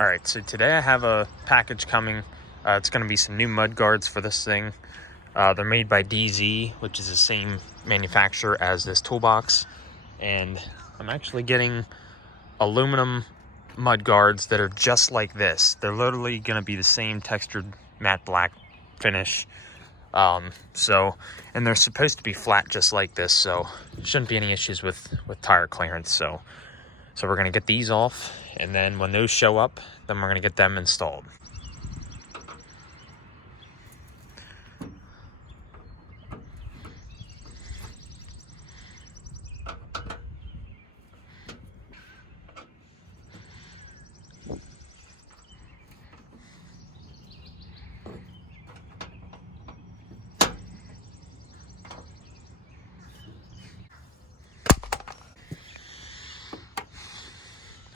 All right, so today I have a package coming. It's going to be some new mud guards for this thing. They're made by DZ, which is the same manufacturer as this toolbox. And I'm actually getting aluminum mud guards that are just like this. They're literally going to be the same textured matte black finish. And they're supposed to be flat just like this, so shouldn't be any issues with tire clearance. So we're going to get these off, and then when those show up, then we're going to get them installed.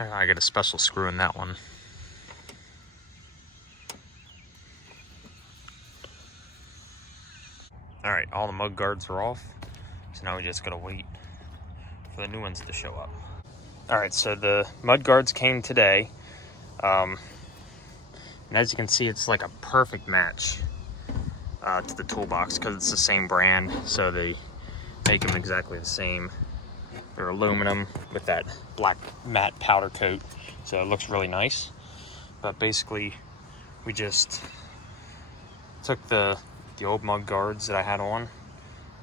I got a special screw in that one. All right, all the mud guards are off, so now we just gotta wait for the new ones to show up. All right, so the mud guards came today, and as you can see, it's like a perfect match to the toolbox because it's the same brand, so they make them exactly the same. They're aluminum with that black matte powder coat, so it looks really nice. But basically, we just took the old mud guards that I had on,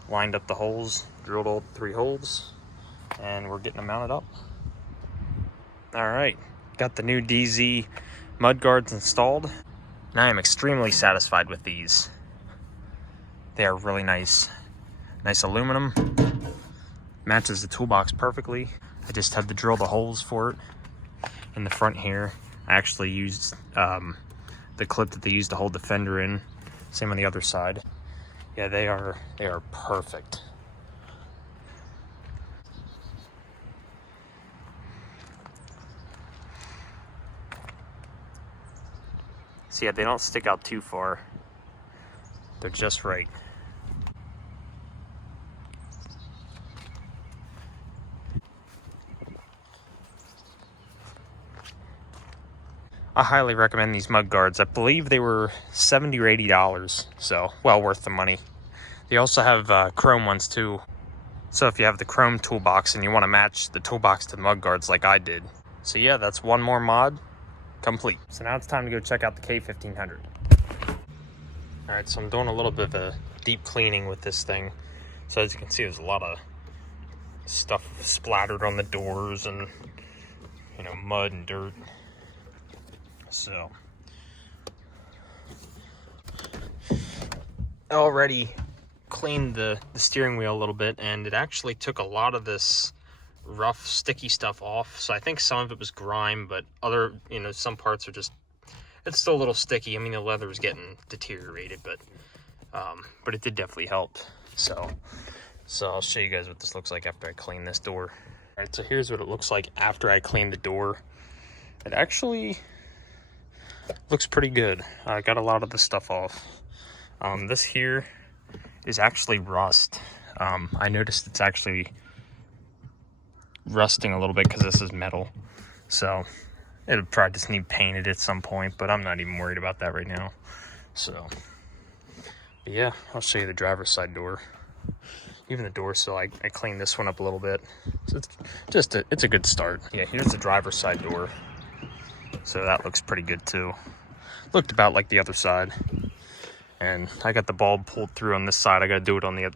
lined up the holes, drilled all 3 holes, and we're getting them mounted up. All right, got the new DZ mud guards installed, and I am extremely satisfied with these. They are really nice. Nice aluminum. Matches the toolbox perfectly. I just had to drill the holes for it in the front here. I actually used the clip that they used to hold the fender in. Same on the other side. Yeah, they are perfect. So yeah, they don't stick out too far. They're just right. I highly recommend these mud guards. I believe they were $70 or $80, so well worth the money. They also have chrome ones too. So if you have the chrome toolbox and you want to match the toolbox to the mud guards like I did. So yeah, that's one more mod complete. So now it's time to go check out the K1500. All right, so I'm doing a little bit of a deep cleaning with this thing. So as you can see, there's a lot of stuff splattered on the doors and, you know, mud and dirt. So I already cleaned the steering wheel a little bit, and it actually took a lot of this rough sticky stuff off. So I think some of it was grime, but other, you know, some parts are just, it's still a little sticky. I mean, the leather is getting deteriorated, but it did definitely help. So I'll show you guys what this looks like after I clean this door. All right, so here's what it looks like after I clean the door. It actually looks pretty good. I got a lot of the stuff off. This here is actually rust. I noticed it's actually rusting a little bit because this is metal. So it'll probably just need painted at some point, but I'm not even worried about that right now. So but yeah, I'll show you the driver's side door. Even the door sill, I cleaned this one up a little bit. So it's a good start. Yeah, here's the driver's side door. So that looks pretty good too. Looked about like the other side. And I got the bulb pulled through on this side. I got to do it on the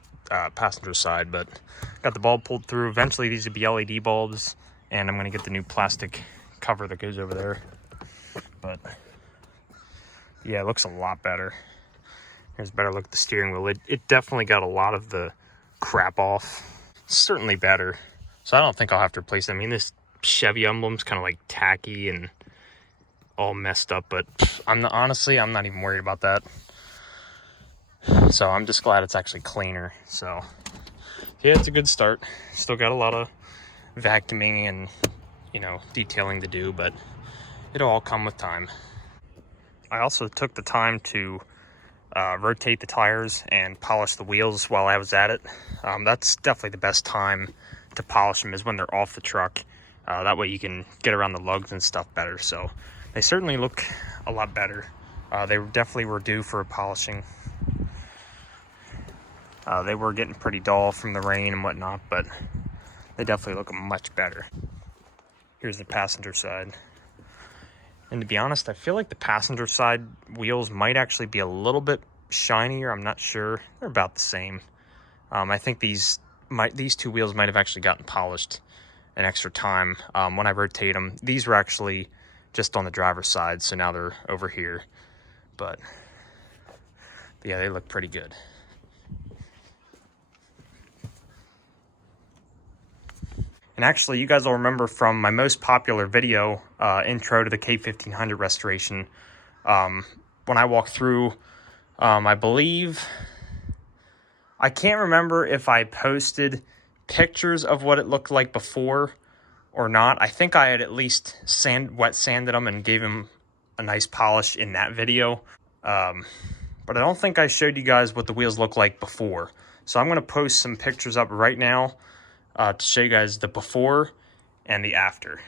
passenger side, but got the bulb pulled through. Eventually these would be LED bulbs, and I'm going to get the new plastic cover that goes over there. But yeah, it looks a lot better. Here's a better look at the steering wheel. It definitely got a lot of the crap off. It's certainly better. So I don't think I'll have to replace it. I mean, this Chevy emblem's kind of like tacky and all messed up, but honestly, I'm not even worried about that. So I'm just glad it's actually cleaner. So yeah, it's a good start. Still got a lot of vacuuming and, you know, detailing to do, but it'll all come with time. I also took the time to rotate the tires and polish the wheels while I was at it. That's definitely the best time to polish them, is when they're off the truck. That way you can get around the lugs and stuff better. So They certainly look a lot better. They definitely were due for a polishing. They were getting pretty dull from the rain and whatnot, but they definitely look much better. Here's the passenger side. And to be honest, I feel like the passenger side wheels might actually be a little bit shinier. I'm not sure. They're about the same. I think these two wheels might have actually gotten polished an extra time when I rotate them. These were actually just on the driver's side, so now they're over here. But yeah, they look pretty good. And actually, you guys will remember from my most popular video, intro to the K1500 restoration, when I walked through, I believe, I can't remember if I posted pictures of what it looked like before or not. I think I had at least wet sanded them and gave them a nice polish in that video. But I don't think I showed you guys what the wheels look like before. So I'm going to post some pictures up right now to show you guys the before and the after.